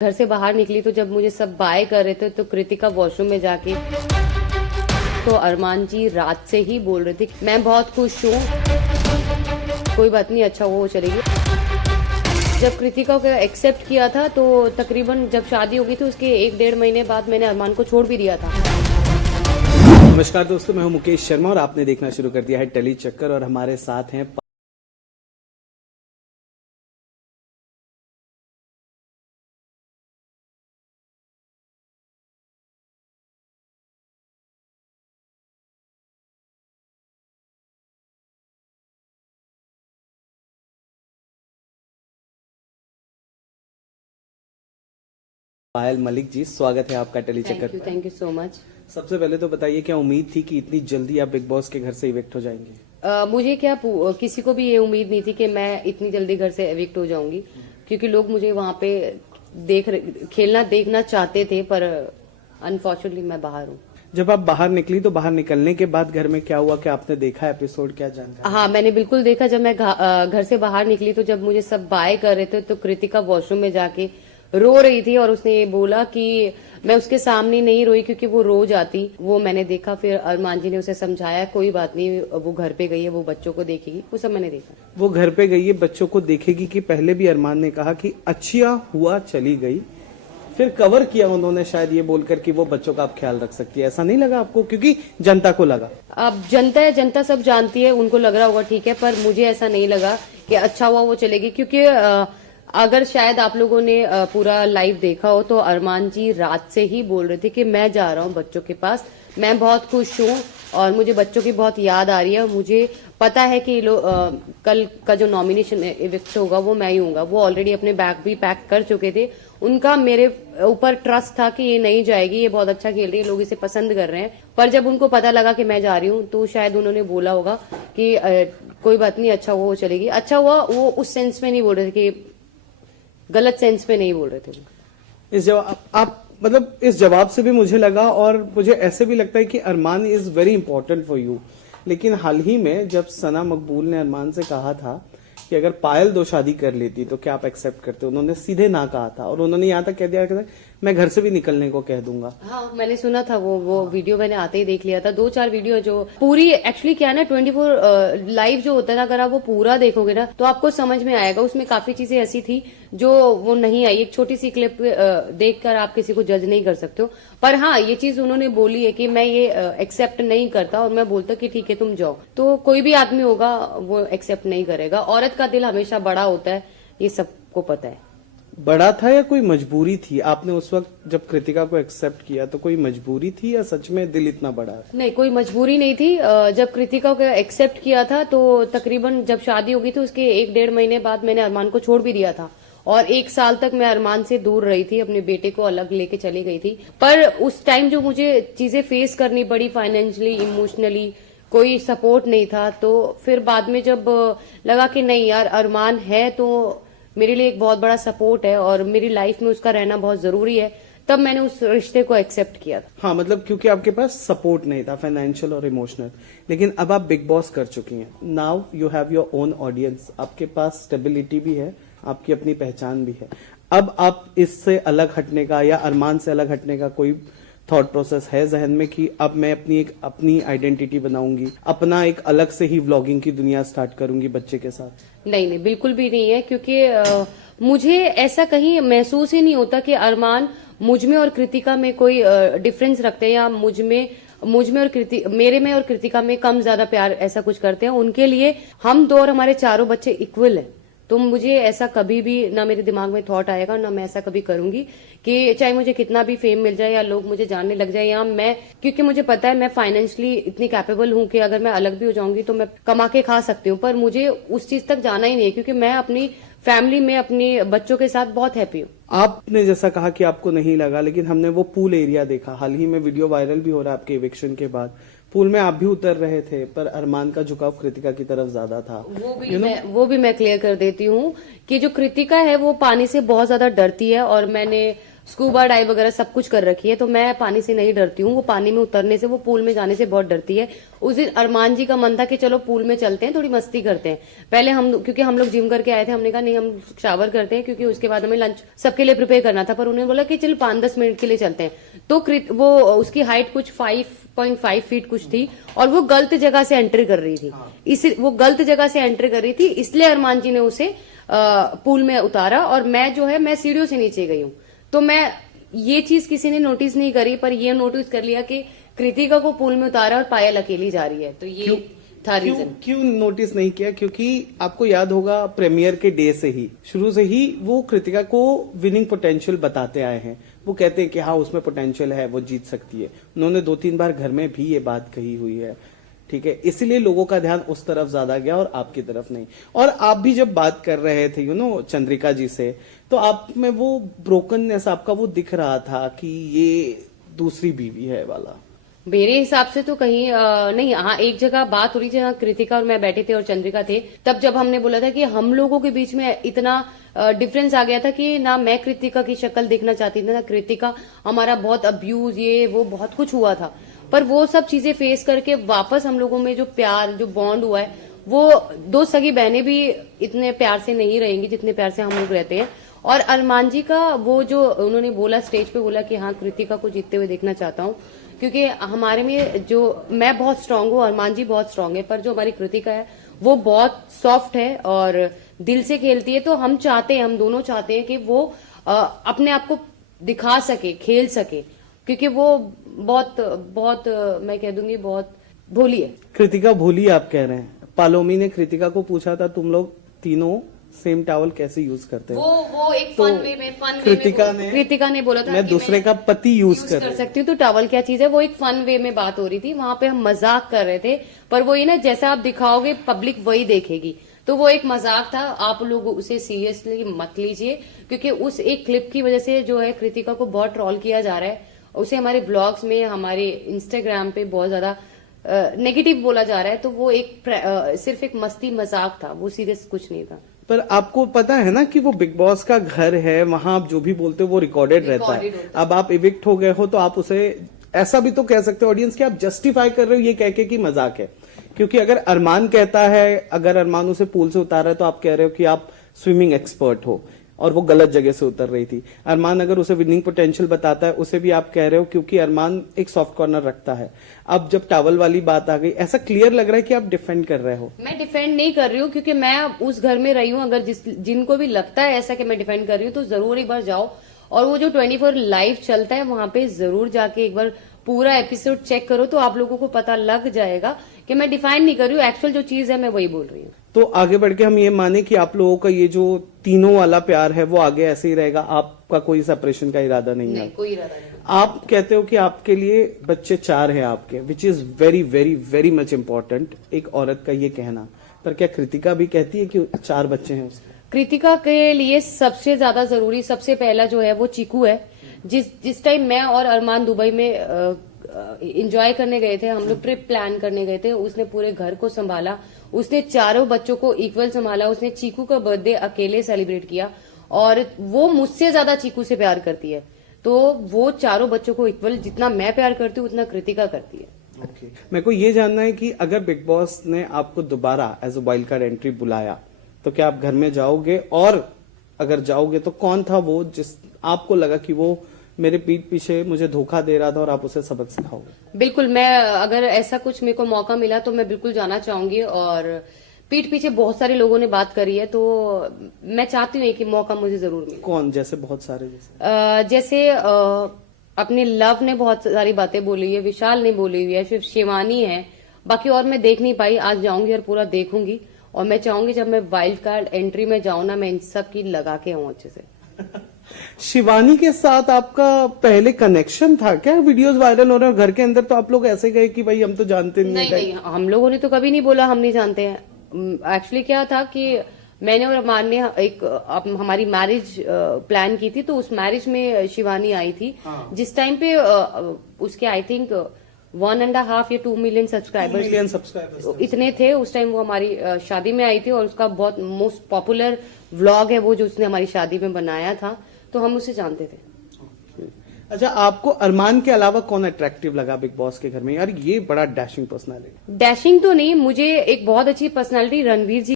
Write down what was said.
घर से बाहर निकली तो जब मुझे सब बाय कर रहे थे तो कृतिका वॉशरूम में जाके तो अरमान जी रात से ही बोल रहे थे मैं बहुत खुश हूँ, कोई बात नहीं, अच्छा वो चलेगी। जब कृतिका को एक्सेप्ट किया था तो तकरीबन जब शादी होगी तो उसके 1-1.5 महीने बाद मैंने अरमान को छोड़ भी दिया था। नमस्कार दोस्तों, मैं हूं मुकेश शर्मा और आपने देखना शुरू कर दिया है टेली चक्कर और हमारे साथ हैं पायल मलिक जी। स्वागत है आपका टेली चक्कर पर। Thank you so much. सबसे पहले तो बताइए, क्या उम्मीद थी कि इतनी जल्दी आप बिग बॉस के घर से इविक्ट हो जाएंगे? मुझे क्या किसी को भी ये उम्मीद नहीं थी कि मैं इतनी जल्दी घर से एविक्ट हो जाऊंगी, क्योंकि लोग मुझे वहां पे खेलना देखना चाहते थे, पर अनफॉर्चुनेटली मैं बाहर हूँ। जब आप बाहर निकली तो बाहर निकलने के बाद घर में क्या हुआ, क्या आपने देखा एपिसोड, क्या जानकारी? हाँ, मैंने बिल्कुल देखा। जब मैं घर से बाहर निकली तो जब मुझे सब बाय कर रहे थे तो कृतिका वॉशरूम में जाके रो रही थी और उसने ये बोला कि मैं उसके सामने नहीं रोई क्योंकि वो रो जाती। वो मैंने देखा। फिर अरमान जी ने उसे समझाया कोई बात नहीं, वो घर पे गई है, वो बच्चों को देखेगी, वो सब मैंने देखा। वो घर पे गई है, बच्चों को देखेगी कि पहले भी अरमान ने कहा कि अच्छा हुआ चली गई, फिर कवर किया उन्होंने शायद ये बोलकर कि वो बच्चों का आप ख्याल रख सकती है। ऐसा नहीं लगा आपको? क्योंकि जनता को लगा। अब जनता है, जनता सब जानती है, उनको लग रहा होगा ठीक है, पर मुझे ऐसा नहीं लगा कि अच्छा हुआ वो चलेगी। क्योंकि अगर शायद आप लोगों ने पूरा लाइव देखा हो तो अरमान जी रात से ही बोल रहे थे कि मैं जा रहा हूँ बच्चों के पास, मैं बहुत खुश हूँ और मुझे बच्चों की बहुत याद आ रही है। मुझे पता है कि कल का जो नॉमिनेशन इविक्ट होगा वो मैं ही हूँगा। वो ऑलरेडी अपने बैग भी पैक कर चुके थे। उनका मेरे ऊपर ट्रस्ट था कि ये नहीं जाएगी, ये बहुत अच्छा खेल रही है, लोग इसे पसंद कर रहे हैं। पर जब उनको पता लगा कि मैं जा रही हूँ तो शायद उन्होंने बोला होगा कि कोई बात नहीं, अच्छा हुआ वो चलेगी। अच्छा हुआ वो उस सेंस में नहीं बोल रहे थे कि गलत सेंस में नहीं बोल रहे थे। इस जवाब आप मतलब इस जवाब से भी मुझे लगा, और मुझे ऐसे भी लगता है कि Arman is very important for you. लेकिन हाल ही में जब सना मकबूल ने अरमान से कहा था कि अगर पायल 2 शादी कर लेती तो क्या आप एक्सेप्ट करते, उन्होंने सीधे ना कहा था और उन्होंने यहाँ तक कह दिया कि मैं घर से भी निकलने को कह दूंगा। हाँ, मैंने सुना था वो वीडियो मैंने आते ही देख लिया था। 2-4 वीडियो जो पूरी एक्चुअली क्या है ना, 24 लाइव जो होता है ना, अगर आप वो पूरा देखोगे ना तो आपको समझ में आएगा। उसमें काफी चीजें ऐसी थी जो वो नहीं आई। एक छोटी सी क्लिप देखकर आप किसी को जज नहीं कर सकते हो। पर हाँ, ये चीज उन्होंने बोली है कि मैं ये एक्सेप्ट नहीं करता और मैं बोलता कि ठीक है तुम जाओ, तो कोई भी आदमी होगा वो एक्सेप्ट नहीं करेगा। औरत का दिल हमेशा बड़ा होता है, ये सबको पता है। बड़ा था या कोई मजबूरी थी? आपने उस वक्त जब कृतिका को एक्सेप्ट किया तो कोई मजबूरी थी या सच में दिल इतना बड़ा है? नहीं, कोई मजबूरी नहीं थी। जब कृतिका को एक्सेप्ट किया था तो तकरीबन जब शादी होगी तो उसके 1-1.5 महीने बाद मैंने अरमान को छोड़ भी दिया था और 1 साल तक मैं अरमान से दूर रही थी, अपने बेटे को अलग लेके चली गई थी। पर उस टाइम जो मुझे चीजें फेस करनी पड़ी, फाइनेंशियली, इमोशनली कोई सपोर्ट नहीं था, तो फिर बाद में जब लगा कि नहीं यार अरमान है तो मेरे लिए एक बहुत बड़ा सपोर्ट है और मेरी लाइफ में उसका रहना बहुत जरूरी है, तब मैंने उस रिश्ते को एक्सेप्ट किया था। हाँ, मतलब क्योंकि आपके पास सपोर्ट नहीं था, फाइनेंशियल और इमोशनल। लेकिन अब आप बिग बॉस कर चुकी हैं, now you have your own audience, आपके पास स्टेबिलिटी भी है, आपकी अपनी पहचान भी है। अब आप इससे अलग हटने का या अरमान से अलग हटने का कोई थॉट प्रोसेस है जहन में कि अब मैं अपनी आइडेंटिटी बनाऊंगी, अपना एक अलग से ही व्लॉगिंग की दुनिया स्टार्ट करूंगी बच्चे के साथ? नहीं नहीं, बिल्कुल भी नहीं है। क्योंकि मुझे ऐसा कहीं महसूस ही नहीं होता कि अरमान मुझ में और कृतिका में कोई डिफरेंस रखते हैं या मुझ में और मेरे में और कृतिका में कम ज्यादा प्यार ऐसा कुछ करते हैं। उनके लिए हम 2 और हमारे 4 बच्चे इक्वल है। तो मुझे ऐसा कभी भी ना मेरे दिमाग में थॉट आएगा, ना मैं ऐसा कभी करूंगी कि चाहे मुझे कितना भी फेम मिल जाए या लोग मुझे जानने लग जाए या मैं, क्योंकि मुझे पता है मैं फाइनेंशियली इतनी कैपेबल हूं कि अगर मैं अलग भी हो जाऊंगी तो मैं कमा के खा सकती हूँ। पर मुझे उस चीज तक जाना ही नहीं है, क्योंकि मैं अपनी फैमिली में अपने बच्चों के साथ बहुत हैप्पी हूँ। आपने जैसा कहा कि आपको नहीं लगा, लेकिन हमने वो पूल एरिया देखा, हाल ही में वीडियो वायरल भी हो रहा है आपके इविक्शन के बाद। पूल में आप भी उतर रहे थे, पर अरमान का झुकाव कृतिका की तरफ ज्यादा था। वो भी मैं क्लियर कर देती हूँ कि जो कृतिका है वो पानी से बहुत ज्यादा डरती है और मैंने स्कूबा डाइव वगैरह सब कुछ कर रखी है, तो मैं पानी से नहीं डरती हूँ। वो पानी में उतरने से, वो पूल में जाने से बहुत डरती है। उस दिन अरमान जी का मन था कि चलो पूल में चलते हैं, थोड़ी मस्ती करते हैं। पहले क्योंकि हम लोग जिम करके आए थे, हमने कहा नहीं हम शावर करते हैं, क्योंकि उसके बाद हमें लंच सबके लिए प्रिपेयर करना था। पर उन्होंने बोला कि चलो 5-10 मिनट के लिए चलते हैं। तो वो उसकी हाइट कुछ 5.5 फीट कुछ थी, और वो गलत जगह से एंट्री कर रही थी। वो गलत जगह से एंट्री कर रही थी, इसलिए अरमान जी ने उसे पूल में उतारा, और मैं सीढ़ियों से नीचे गई हूँ। तो मैं ये चीज किसी ने नोटिस नहीं करी, पर ये नोटिस कर लिया कि कृतिका को पूल में उतारा और पायल अकेली जा रही है। तो ये था रीजन। क्यों नोटिस नहीं किया? क्योंकि आपको याद होगा प्रीमियर के डे से ही, शुरू से ही वो कृतिका को विनिंग पोटेंशियल बताते आए हैं। वो कहते हैं कि हाँ उसमें पोटेंशियल है, वो जीत सकती है। उन्होंने 2-3 बार घर में भी ये बात कही हुई है, ठीक है। इसीलिए लोगों का ध्यान उस तरफ ज्यादा गया और आपकी तरफ नहीं। और आप भी जब बात कर रहे थे चंद्रिका जी से, तो आप में वो ब्रोकननेस आपका वो दिख रहा था कि ये दूसरी बीवी है वाला। मेरे हिसाब से तो कहीं नहीं। हाँ, एक जगह बात हो रही थी जहाँ कृतिका और मैं बैठे थे और चंद्रिका थे, तब जब हमने बोला था कि हम लोगों के बीच में इतना डिफरेंस आ गया था कि ना मैं कृतिका की शक्ल देखना चाहती थी, ना कृतिका। हमारा बहुत अब्यूज, ये वो बहुत कुछ हुआ था। पर वो सब चीजें फेस करके वापस हम लोगों में जो प्यार, जो बॉन्ड हुआ है, वो 2 सगी बहनें भी इतने प्यार से नहीं रहेंगी जितने प्यार से हम लोग रहते हैं। और अरमान जी का वो जो उन्होंने बोला, स्टेज पे बोला कि हाँ कृतिका को जीतते हुए देखना चाहता हूँ, क्योंकि हमारे में जो मैं बहुत स्ट्रांग हूँ, अरमान जी बहुत स्ट्रांग है, पर जो हमारी कृतिका है वो बहुत सॉफ्ट है और दिल से खेलती है। तो हम दोनों चाहते हैं कि वो अपने आप को दिखा सके, खेल सके, क्योंकि वो बहुत मैं कह दूंगी बहुत भोली है। कृतिका भोली आप कह रहे हैं? पालोमी ने कृतिका को पूछा था तुम लोग तीनों सेम टॉवल कैसे यूज करते हो? वो एक तो फन वे में कृतिका ने बोला था मैं कि दूसरे का पति यूज कर सकती हूँ, तो टॉवल क्या चीज है। वो एक फन वे में बात हो रही थी, वहां पे हम मजाक कर रहे थे। पर वो ये ना, जैसा आप दिखाओगे पब्लिक वही देखेगी, तो वो एक मजाक था। आप लोग उसे सीरियसली मत लीजिए, क्योंकि उस एक क्लिप की वजह से जो है कृतिका को बहुत ट्रोल किया जा रहा है। उसे हमारे ब्लॉग्स में, हमारे इंस्टाग्राम पे बहुत ज्यादा नेगेटिव बोला जा रहा है। तो वो सिर्फ एक मस्ती मजाक था, वो सीरियस कुछ नहीं था। पर आपको पता है ना कि वो बिग बॉस का घर है, वहां आप जो भी बोलते हो वो रिकॉर्डेड रहता है। अब आप इविक्ट हो गए हो तो आप उसे ऐसा भी तो कह सकते हो ऑडियंस कि आप जस्टिफाई कर रहे हो ये कह के कि मजाक है। क्योंकि अगर अरमान कहता है, अगर अरमान उसे पूल से उतार रहा है, तो आप कह रहे हो कि आप स्विमिंग एक्सपर्ट हो, और वो गलत जगह से उतर रही थी। अरमान अगर उसे विनिंग पोटेंशियल बताता है, उसे भी आप कह रहे हो क्योंकि अरमान एक सॉफ्ट कॉर्नर रखता है। अब जब टॉवल वाली बात आ गई, ऐसा क्लियर लग रहा है कि आप डिफेंड कर रहे हो। मैं डिफेंड नहीं कर रही हूँ, क्योंकि मैं उस घर में रही हूँ। अगर जिनको भी लगता है ऐसा कि मैं डिफेंड कर रही हूँ, तो जरूर एक बार जाओ, और वो जो 24 लाइव चलता है वहां पे जरूर जाके एक बार पूरा एपिसोड चेक करो, तो आप लोगों को पता लग जाएगा कि मैं डिफाइन नहीं कर रही हूँ। एक्चुअल जो चीज है मैं वही बोल रही हूँ। तो आगे बढ़ के हम ये माने कि आप लोगों का ये जो तीनों वाला प्यार है वो आगे ऐसे ही रहेगा, आपका कोई सेपरेशन का इरादा नहीं है? कोई इरादा नहीं। आप कहते हो कि आपके लिए बच्चे 4 हैं आपके, which is very very very much important, एक औरत का ये कहना। पर क्या कृतिका भी कहती है कि 4 बच्चे हैं उसके? कृतिका के लिए सबसे ज्यादा जरूरी, सबसे पहला जो है वो चीकू है। जिस टाइम मैं और अरमान दुबई में एंजॉय करने गए थे, हम लोग ट्रिप प्लान करने गए थे, उसने पूरे घर को संभाला, उसने 4 बच्चों को इक्वल संभाला। उसने चीकू का बर्थडे अकेले सेलिब्रेट किया, और वो मुझसे ज्यादा चीकू से प्यार करती है। तो वो 4 बच्चों को इक्वल जितना मैं प्यार करती हूँ उतना कृतिका करती है। Okay. मेरे को ये जानना है कि अगर बिग बॉस ने आपको दोबारा as a wild card entry बुलाया, तो क्या आप घर में जाओगे? और अगर जाओगे तो कौन था वो जिस आपको लगा कि वो मेरे पीठ पीछे मुझे धोखा दे रहा था और आप उसे सबक सिखाओगे? बिल्कुल, मैं अगर ऐसा कुछ मेरे को मौका मिला तो मैं बिल्कुल जाना चाहूंगी। और पीठ पीछे बहुत सारे लोगों ने बात करी है, तो मैं चाहती हूँ कि मौका मुझे जरूर मिले। कौन? जैसे बहुत सारे जैसे अपने लव ने बहुत सारी बातें बोली है, विशाल ने बोली हुई है, सिर्फ शिवानी है, बाकी और मैं देख नहीं पाई। आज जाऊंगी और पूरा देखूंगी, और मैं चाहूंगी जब मैं वाइल्ड कार्ड एंट्री में जाऊं ना, मैं इन सब की लगा के आऊं अच्छे से। शिवानी के साथ आपका पहले कनेक्शन था क्या? वीडियोस वायरल हो रहे हैं घर के अंदर, तो आप लोग ऐसे गए कि भाई हम तो जानते नहीं। नहीं, हम लोगों ने तो कभी नहीं बोला हम नहीं जानते हैं। एक्चुअली क्या था कि मैंने और अरमान ने हमारी मैरिज प्लान की थी, तो उस मैरिज में शिवानी आई थी। जिस टाइम पे उसके आई थिंक 1.5 या 2 मिलियन सब्सक्राइबर्स इतने थे उस टाइम। वो हमारी शादी में आई थी, और उसका बहुत मोस्ट पॉपुलर व्लॉग है वो जो उसने हमारी शादी में बनाया था, तो हम उसे जानते थे। अच्छा, आपको अरमान के अलावा कौन अट्रैक्टिव लगा बिग बॉस के घर में? यार ये बड़ा डैशिंग पर्सनालिटी। डैशिंग तो नहीं, मुझे एक बहुत अच्छी पर्सनालिटी रणवीर जी